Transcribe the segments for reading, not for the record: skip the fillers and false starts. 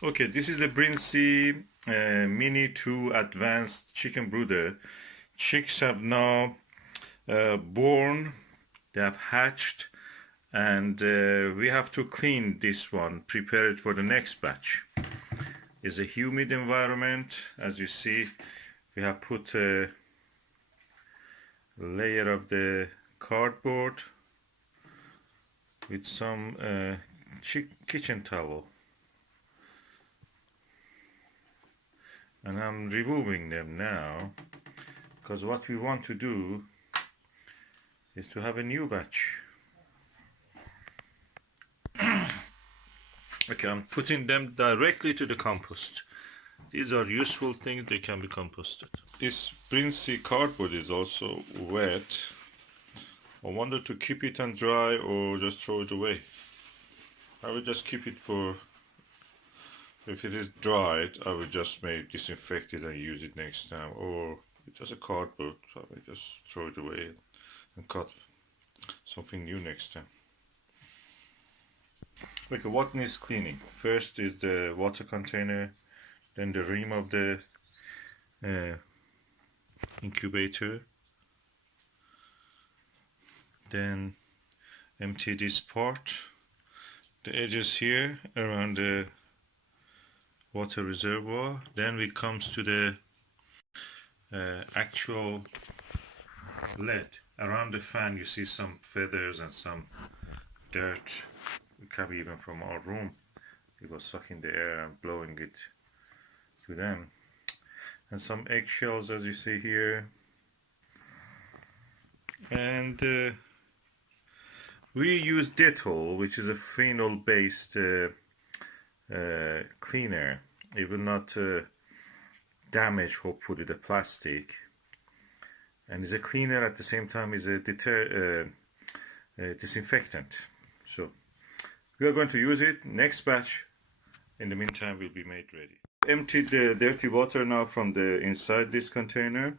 Okay, this is the Brinsea Mini 2 Advanced Chicken Brooder. Chicks have now born, they have hatched, and we have to clean this one, prepare it for the next batch. It's a humid environment. As you see, we have put a layer of the cardboard with some kitchen towel, and I'm removing them now because what we want to do is to have a new batch. Okay, I'm putting them directly to the compost. These are useful things, they can be composted. This Brinsea cardboard is also wet. I wonder to keep it and dry or just throw it away. I will just keep it for, if it is dried, I will just maybe disinfect it and use it next time. Or it's just a cardboard, so I will just throw it away and cut something new next time. Okay, what needs cleaning? First is the water container, then the rim of the incubator, then empty this part, the edges here around the water reservoir. Then it comes to the actual lid. Around the fan you see some feathers and some dirt. It can be even from our room. It was sucking the air and blowing it to them. And some eggshells, as you see here. And we use Dettol, which is a phenol based cleaner. It will not damage, hopefully, the plastic, and is a cleaner at the same time is a disinfectant. So we are going to use it. Next batch in the meantime will be made ready. Emptied the dirty water now from the inside this container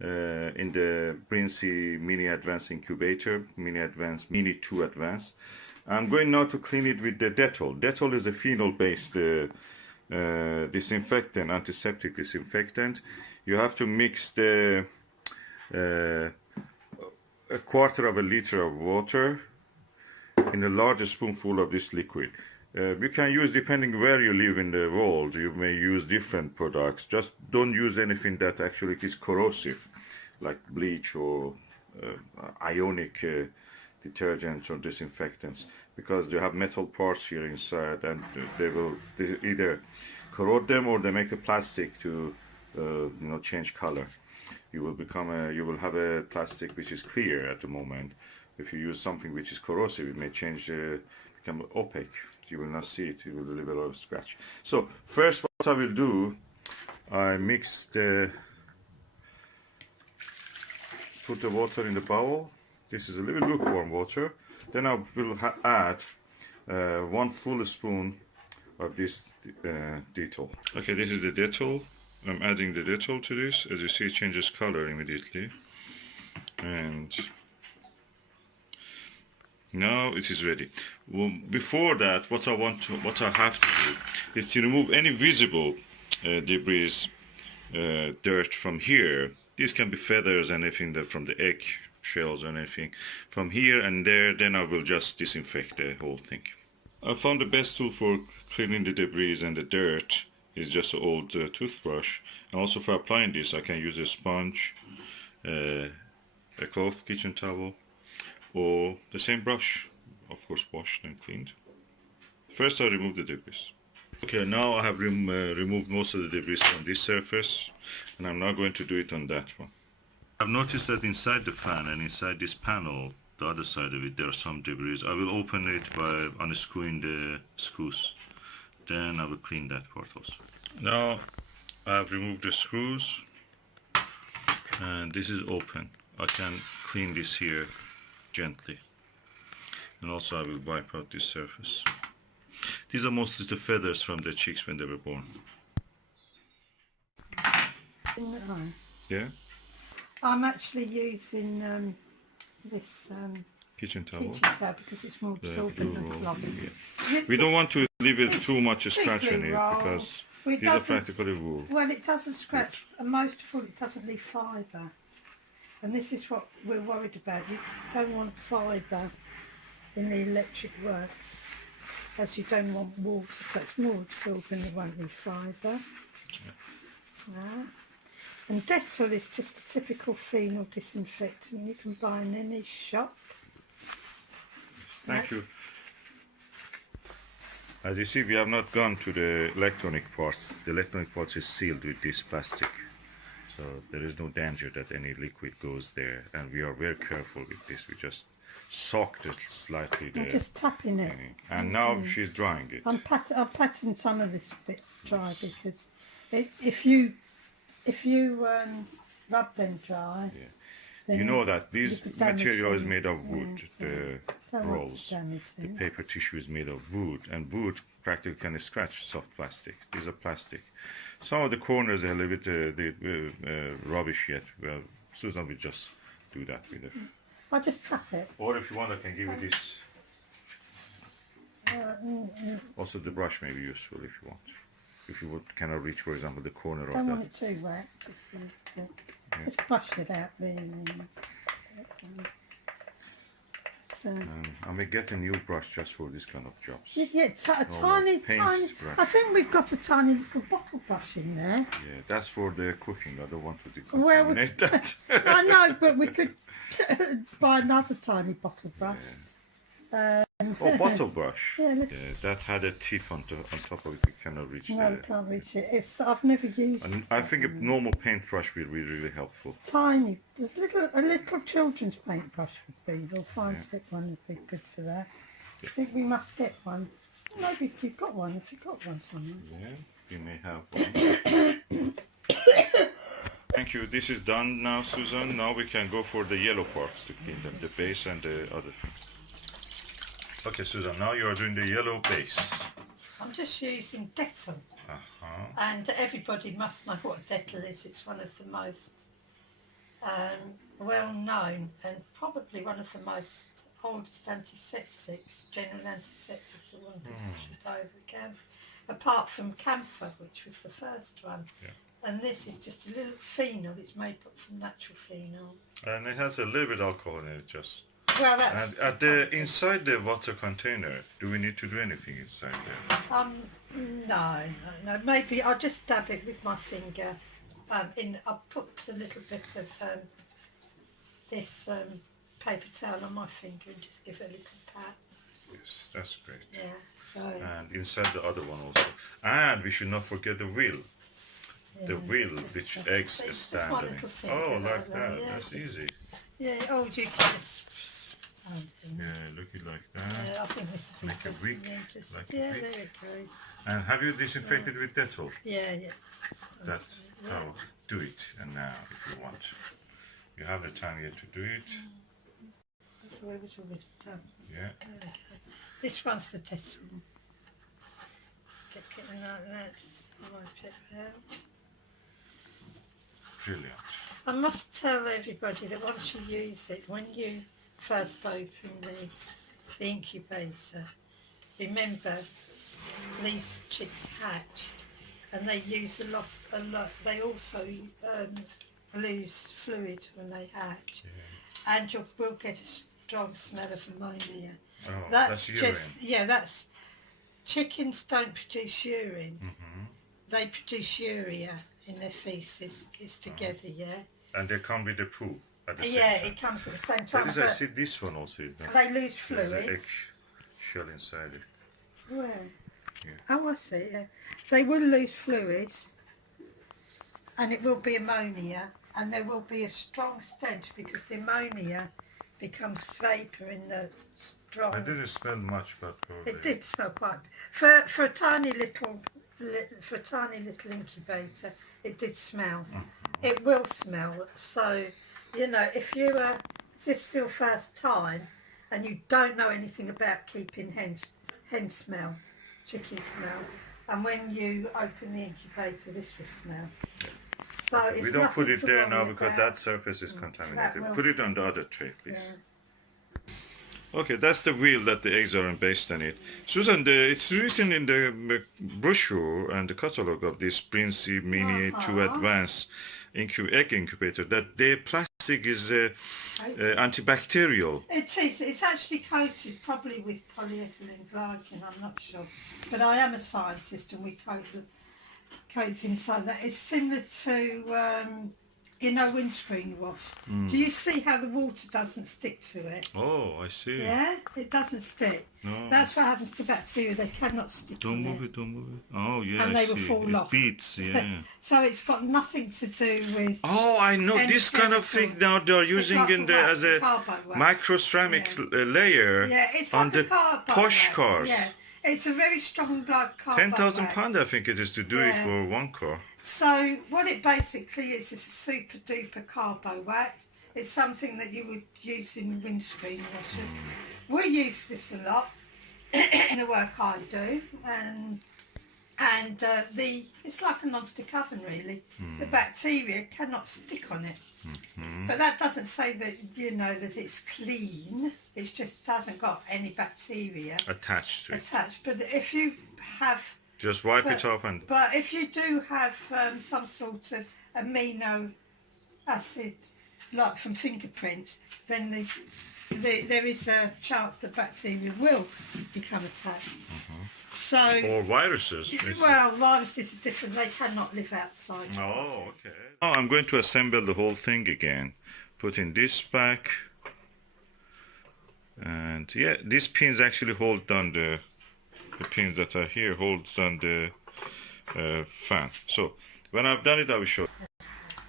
in the Brinsea Mini Advanced Incubator, Mini 2 Advanced. I'm going now to clean it with the Dettol. Dettol is a phenol-based disinfectant, antiseptic disinfectant. You have to mix the a quarter of a liter of water in a large spoonful of this liquid. You can use, depending where you live in the world, you may use different products. Just don't use anything that actually is corrosive, like bleach or ionic detergents or disinfectants, because they have metal parts here inside, and they either corrode them or they make the plastic to change color. You will have a plastic which is clear at the moment. If you use something which is corrosive, it may become opaque. You will not see it. You will leave a lot of scratch. So first, what I will do, I put the water in the bowl. This is a little lukewarm water. Then I will add 1 full spoon of this Dettol. Okay, this is the Dettol. I'm adding the Dettol to this. As you see, it changes color immediately. And now it is ready. Well, before that, what I have to do is to remove any visible debris, dirt from here. These can be feathers and anything from the egg shells or anything from here and there. Then I will just disinfect the whole thing. I found the best tool for cleaning the debris and the dirt is just an old toothbrush. And also for applying this, I can use a sponge, a cloth, kitchen towel, or the same brush, of course washed and cleaned. First I remove the debris. Okay, now I have removed most of the debris from this surface, and I'm now going to do it on that one. I've noticed that inside the fan and inside this panel, the other side of it, there are some debris. I will open it by unscrewing the screws. Then I will clean that part also. Now I have removed the screws, and this is open. I can clean this here gently, and also I will wipe out this surface. These are mostly the feathers from the chicks when they were born. Yeah? I'm actually using this kitchen towel. Kitchen towel because it's more absorbent than cloth. Yeah. We don't want to leave it too much scratch Big in it roll. because Well, these are practically wool. Well, it doesn't scratch, and most of all, it doesn't leave fibre. And this is what we're worried about. You don't want fibre in the electric works, as you don't want water, so it's more absorbent, it won't leave fibre. Yeah. And Dettol is just a typical phenol disinfectant you can buy in any shop. Thank you. As you see, we have not gone to the electronic parts. The electronic parts is sealed with this plastic, so there is no danger that any liquid goes there. And we are very careful with this. We just soaked it slightly there. I'm just tapping it. And now she's drying it. I'm patting some of this bit dry because if you rub them dry, you know that this material is made of wood. The rolls, the paper tissue is made of wood, and wood practically can scratch soft plastic. These are plastic. Some of the corners are a little bit rubbish yet. Well, Susan will just do that with it. I'll just tap it. Or if you want, I can give you this. Also, the brush may be useful if you want. If you cannot reach, for example, the corner of that. Don't want it too wet. Just brush it out really. I may get a new brush just for this kind of jobs. Yeah, a tiny. Brush. I think we've got a tiny little bottle brush in there. Yeah, that's for the cooking. I don't want to Well, decontaminate that. I know, but we could buy another tiny bottle brush. Oh, bottle brush. Yeah, that had a tip on top of it. We cannot reach no, we can't reach it. I've never used it. I think a normal paintbrush will be really helpful. Tiny. A little children's paintbrush would be. We'll find one would be good for that. I think we must get one. Maybe if you've got one, somewhere. Yeah, you may have one. Thank you. This is done now, Susan. Now we can go for the yellow parts to clean them, the base and the other things. Okay, Susan, now you are doing the yellow base. I'm just using Dettol. And everybody must know what Dettol is. It's one of the most well-known and probably one of the most oldest antiseptics, general antiseptics the one that should over the camphor. Apart from camphor, which was the first one. Yeah. And this is just a little phenol. It's made from natural phenol. And it has a little bit of alcohol in it, just. Well, that's. And at the inside the water container, do we need to do anything inside there? No. Maybe I'll just dab it with my finger. I'll put a little bit of this paper towel on my finger and just give it a little pat. Yes, that's great. Yeah. So. And inside the other one also. And we should not forget the wheel. Yeah, the wheel which eggs stand on it. Oh, like that. Yeah. That's easy. Yeah. Oh, you can. Yeah, look it like that. Yeah, I think this like a wick. Like yeah, a wick. there it goes. And have you disinfected with Dettol? Yeah. That towel. Do it, and now if you want. You have the time here to do it. Yeah. Okay. This one's the test one. Stick it in like that. Just wipe it out. Brilliant. I must tell everybody that once you use it, when you first open the incubator, remember these chicks hatch and they use a lot. They also lose fluid when they hatch, and you will get a strong smell of ammonia. Oh, that's urine. That's chickens don't produce urine. They produce urea in their feces. It's together, And they come with the poo at the same time. It comes at the same time. I see this one also. They lose fluid. There's an egg shell inside it. Where? Yeah. Oh, I see. Yeah. They will lose fluid, and it will be ammonia, and there will be a strong stench because the ammonia becomes vapour in the strong. It didn't smell much, but it did smell quite. For a tiny little incubator, it did smell. It will smell. So, if this is your first time and you don't know anything about keeping hen smell, chicken smell, and when you open the incubator, this will smell. So it's we don't put it there now because about. that surface is contaminated. Put it on the other tray, please. Okay, that's the wheel that the eggs are based on it. Susan, it's written in the brochure and the catalog of this Brinsea Mini 2 Advanced egg incubator that the plastic is antibacterial. It is. It's actually coated probably with polyethylene glycine, I'm not sure. But I am a scientist and we coat things like that. It's similar to, you know, windscreen wash. Do you see how the water doesn't stick to it? Oh, I see. Yeah, it doesn't stick. No. That's what happens to bacteria. They cannot stick Don't move it, don't move it. Oh, yeah, and I they will see. fall off. It beats, yeah. So it's got nothing to do with... Oh, I know. any This kind of thing chemical. now they're using like in the wax, as a cardboard wax. microceramic layer Yeah, it's on like a the cardboard posh wax. cars. Yeah, it's a very strong like cardboard £10,000 I think it is to do it Yeah. for one car. So what it basically is a super duper carbo wax. It's something that you would use in windscreen washers. We use this a lot in the work I do, and it's like a non-stick oven really. The bacteria cannot stick on it, but that doesn't say that you know that it's clean. It just hasn't got any bacteria Attached to it. But if you have Just wipe it up and... But if you do have some sort of amino acid, like from fingerprints, then there is a chance that bacteria will become attached. So, Or viruses. well, viruses are different. They cannot live outside. Oh, okay. Now I'm going to assemble the whole thing again. Putting this back. And yeah, these pins actually hold down the pins that are here holds down the fan. So when I've done it, I will show.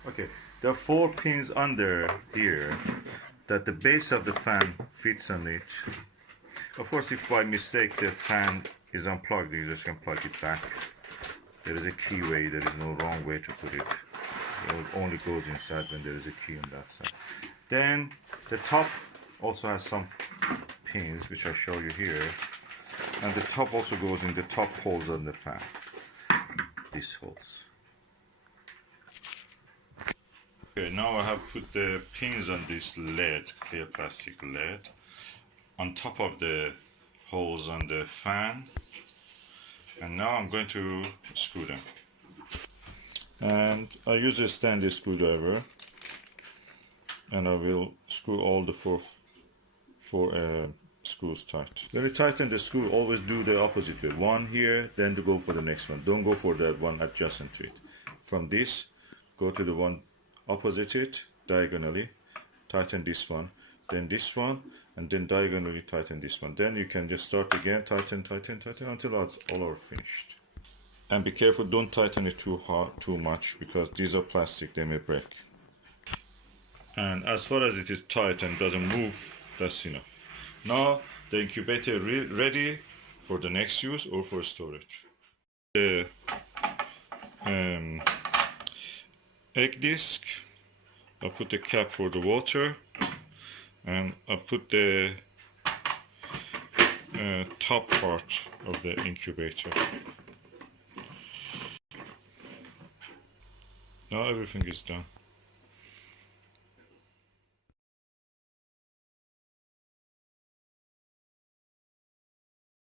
Okay, there are 4 pins under here that the base of the fan fits on it. Of course, if by mistake the fan is unplugged, you just can plug it back. There is a key way. There is no wrong way to put it. It only goes inside when there is a key on that side. Then the top also has some pins, which I'll show you here. And the top also goes in the top holes on the fan. These holes. Okay, now I have put the pins on this lead, clear plastic lead, on top of the holes on the fan. And now I'm going to screw them. And I use a stainless screwdriver, and I will screw all the four screws tight. When you tighten the screw, always do the opposite way. One here, then to go for the next one. Don't go for that one adjacent to it. From this, go to the one opposite it, diagonally. Tighten this one, then this one, and then diagonally tighten this one. Then you can just start again, tighten, tighten, tighten until all are finished. And be careful, don't tighten it too hard, too much, because these are plastic, they may break. And as far as it is tight and doesn't move, that's enough. Now the incubator ready for the next use or for storage. The egg disc, I put the cap for the water, and I put the top part of the incubator. Now everything is done.